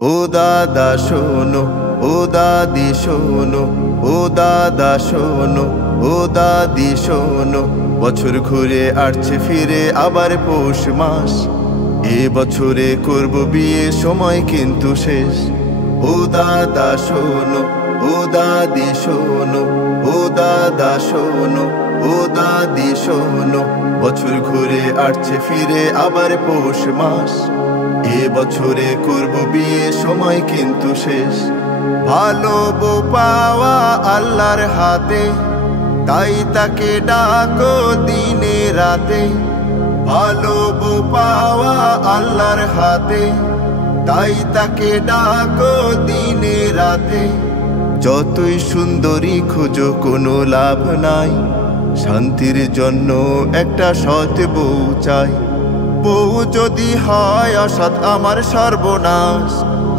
ও দাদা শোনো, ও দাদি শোনো, ও দাদা শোনো, ও দাদি শোনো, বছর ঘুরে আসছে ফিরে আবার পৌষ মাস। এ বছরে করব বিয়ে, সময় কিন্তু শেষ। ও দাদা শোনো, ও দাদি শোনো, ও দাদা শোনো, ও দাদি শোনো, বছর ঘুরে আসছে ফিরে আবার পৌষ মাস। এ বছরে করব বিয়ে, সময় কিন্তু শেষ। ভালো বউ পাওয়া আল্লাহর হাতে, তাই তাকে ডাকো দিনে রাতে। ভালো বউ পাওয়া আল্লাহর হাতে, তাই তাকে ডাকো দিনে রাতে। যতই সুন্দরী খুঁজো কোনো লাভ নাই, শান্তির জন্য একটা সৎ বউ চাই। বউ যদি হয় অসৎ, আমার সর্বনাশ,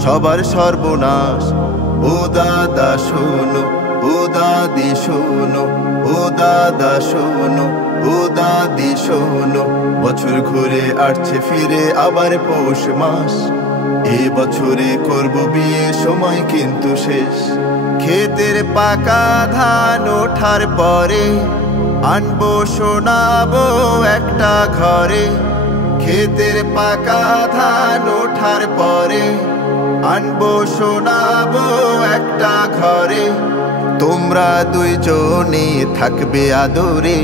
সবার সর্বনাশ। ও দাদা শোনো, ও দাদি শোনো, ও দাদা শোনো, ও দাদি শোনো, বছর ঘুরে আসছে ফিরে আবার পৌষ মাস। এ বছরে করব বিয়ে, সময় কিন্তু শেষ। ক্ষেতের পাকা ধান ওঠার পরে আনবো শোনাবো একটা ঘরে। ক্ষেতের পাকা ধান ওঠার পরে আনবো শোনাবো একটা ঘরে। তোমরা দুইজনে থাকবে আদরে,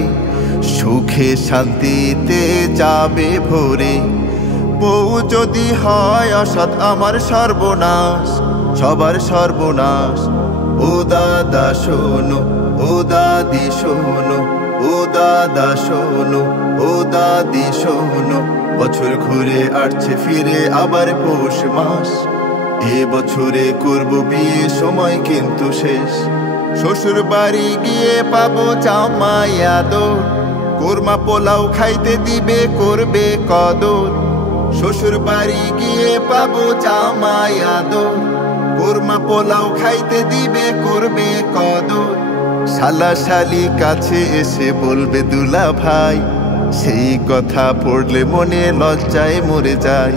সুখে শান্তিতে যাবে ভরে। বউ যদি হয় অসৎ, আমার সর্বনাশ, সবার সর্বনাশ। ও দাদা শোনো, ও দাদি শোনো, ও দাদা শোনো, ও দাদি শোনো, বছর ঘুরে আসছে ফিরে আবার পৌষ মাস। এ বছরে করব বিয়ে, সময় কিন্তু শেষ। শ্বশুর বাড়ি গিয়ে পাবো জামাই আদর, কোরমা পোলাও খাইতে দিবে, করবে কদর। শ্বশুর বাড়ি গিয়ে পাবো জামাই আদর, কোরমা পোলাও খাইতে দিবে, করবে কদর। শালা শালি কাছে এসে বলবে দুলা ভাই, সেই কথা পড়লে মনে লজ্জায় মরে যায়।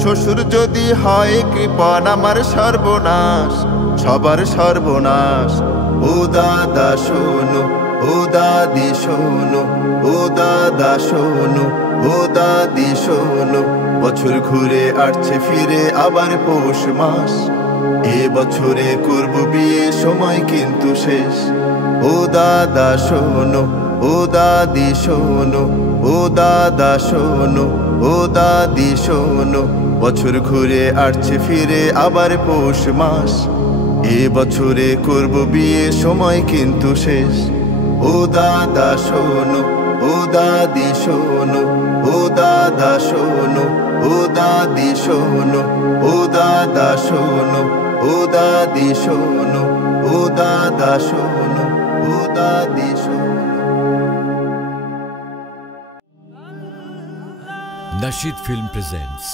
শ্বশুর যদি হয় কৃপণ, আমার সর্বনাশ, সবার সর্বনাশ। ও দাদা শোনো, ও দাদি শোনো, ও দাদা শোনো, ও দাদি শোনো, বছর ঘুরে আসছে ফিরে আবার পৌষ মাস। এ বছরে করব বিয়ে, সময় কিন্তু শেষ। ও দাদা শোনো, ও দাদি শোনো, ও দাদা শোনো, ও দাদি শোনো, বছর ঘুরে আসছে ফিরে আবার পৌষ মাস। এ বছরে করব বিয়ে, সময় কিন্তু শেষ। ও দাদা শোনো, ও দাদি শোনো, ও দাদা শোনো, ও দাদি শোনো, ও দাদা শোনো, ও দাদি শোনো, ও দাদা শোনো, ও দাদি শোনো। Nasheed Film presents